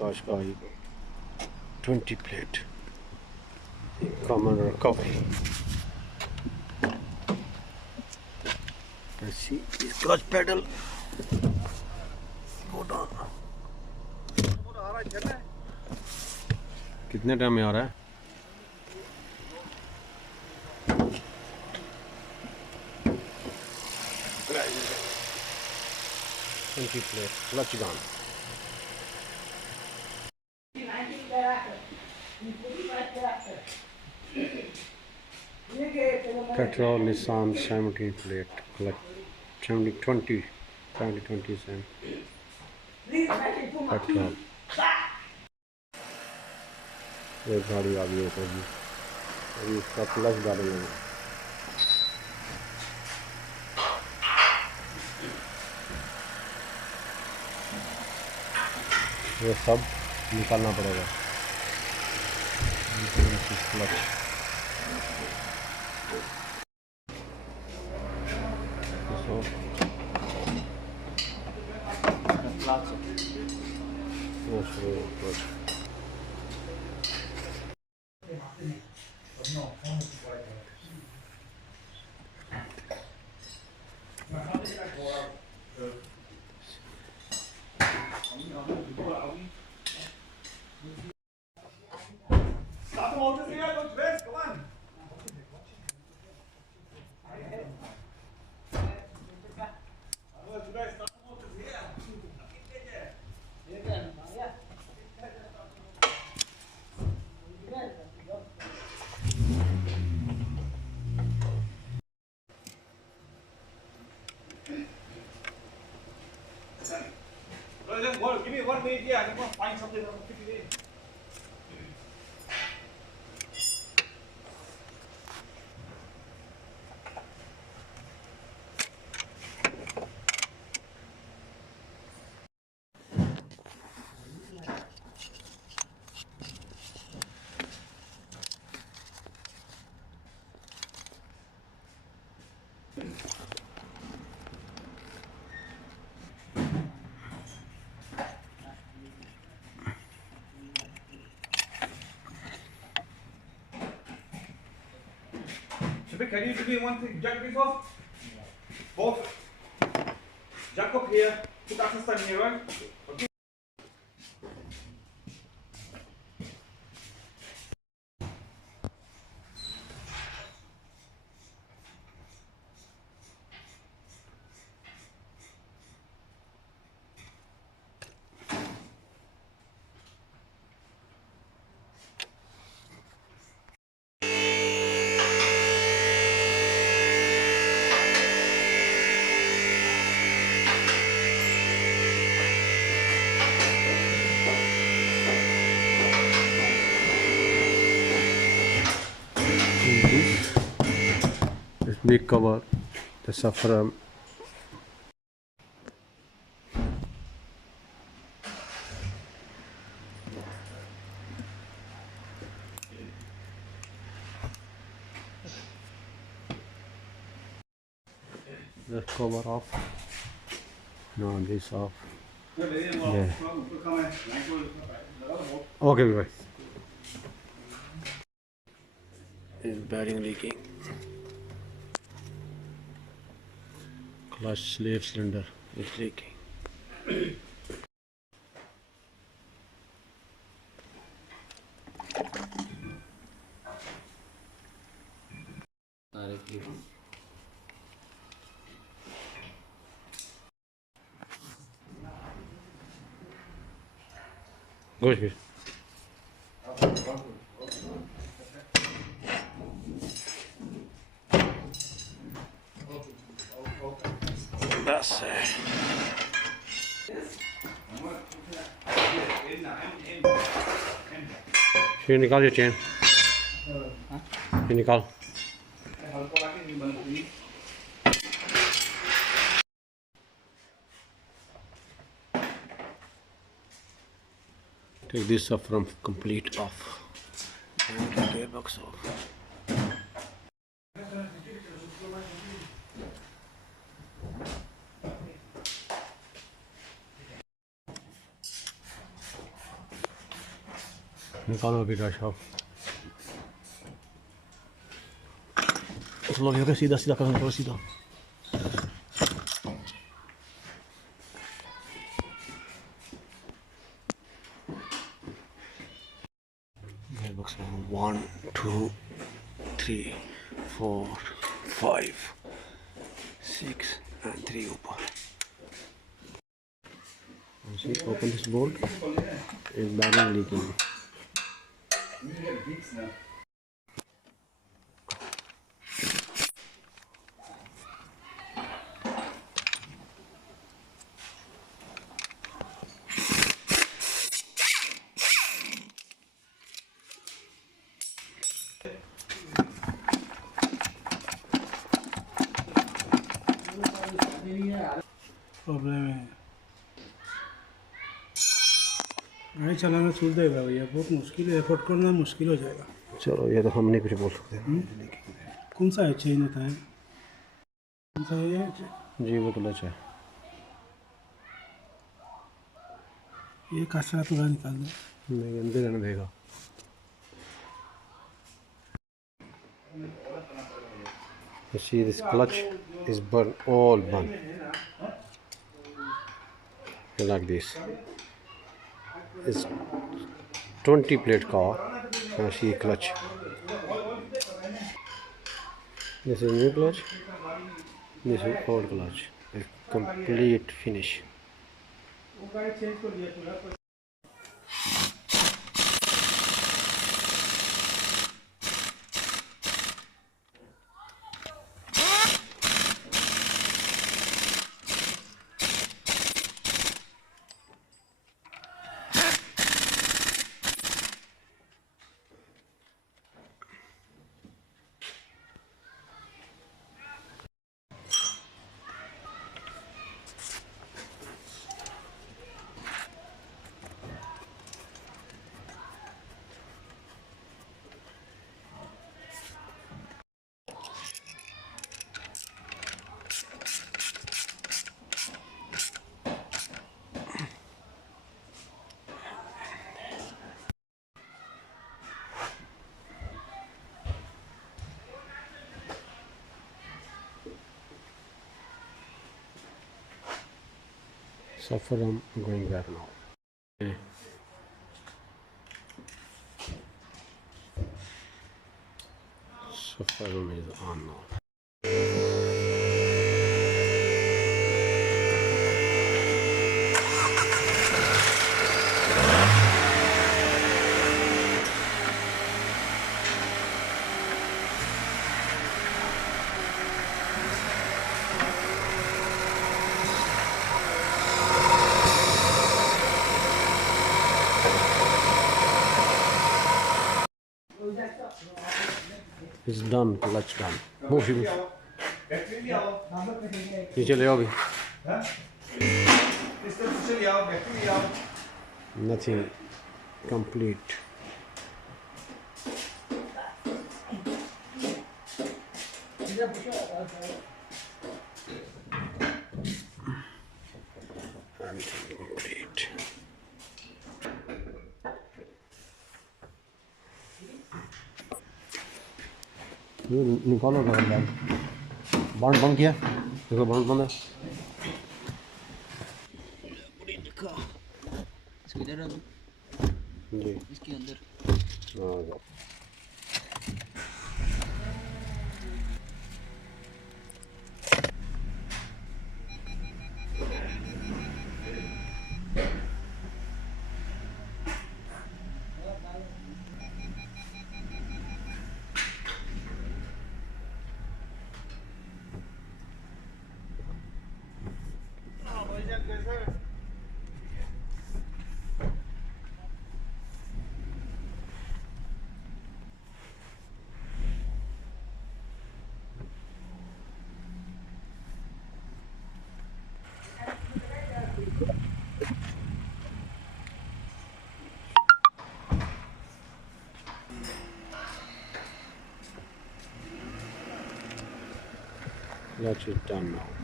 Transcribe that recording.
Qashqai 20 plate common recovery. Let's see this clutch pedal. Go down. कितने time में आ रहा है? Plate, clutch gun. Petrol Nissan 17 plate, clutch 20 petrol. ये गाड़ी आ गई है सर जी, अभी इसका क्लच डालेंगे. ये सब निकालना पड़ेगा. Clutch Start the motors here, don't rest, come on. Give me 1 minute here, I'm going to find something, I'm going to fit it in. Can you do me one thing? Jack this off? Both. Jack up here. Put access time here, right? Okay. This big cover, the saffron. The cover off. No, this off. Yeah. Okay, bye. This bearing leaking. Clutch slave cylinder is leaking. Go here. That's it. ये निकाल ये chain. ये निकाल. Take this off from complete off. And the gearbox off. निकालो अभी dry shop चलो भैया सीधा सीधा करो थोड़ा सीधा gearbox 1 2 3 4 5 6 and 3 ऊपर see open this bolt is bearing leaking problem है गाड़ी चलाना छूट देगा भैया बहुत मुश्किल है एफोर्ड करना मुश्किल हो जाएगा चलो ये तो हम नहीं कुछ बोल सकते कौन सा है चेन होता है कौन सा है जी वो क्लच है ये कचरा पूरा निकाल दो नहीं अंदर रहने देगा You see this clutch is burnt, all burnt. Like this. It's 20 plate car. And see clutch. This is new clutch. This is old clutch. A complete finish. Suffer, I'm going back now. Okay. Suffer is on now. It's done, clutch done. Move him. नीचे ले आओ अभी. Nothing complete. Everything complete. निकालो बंद बंद किया देखो बंद है जी इसके अंदर Clutch is done now.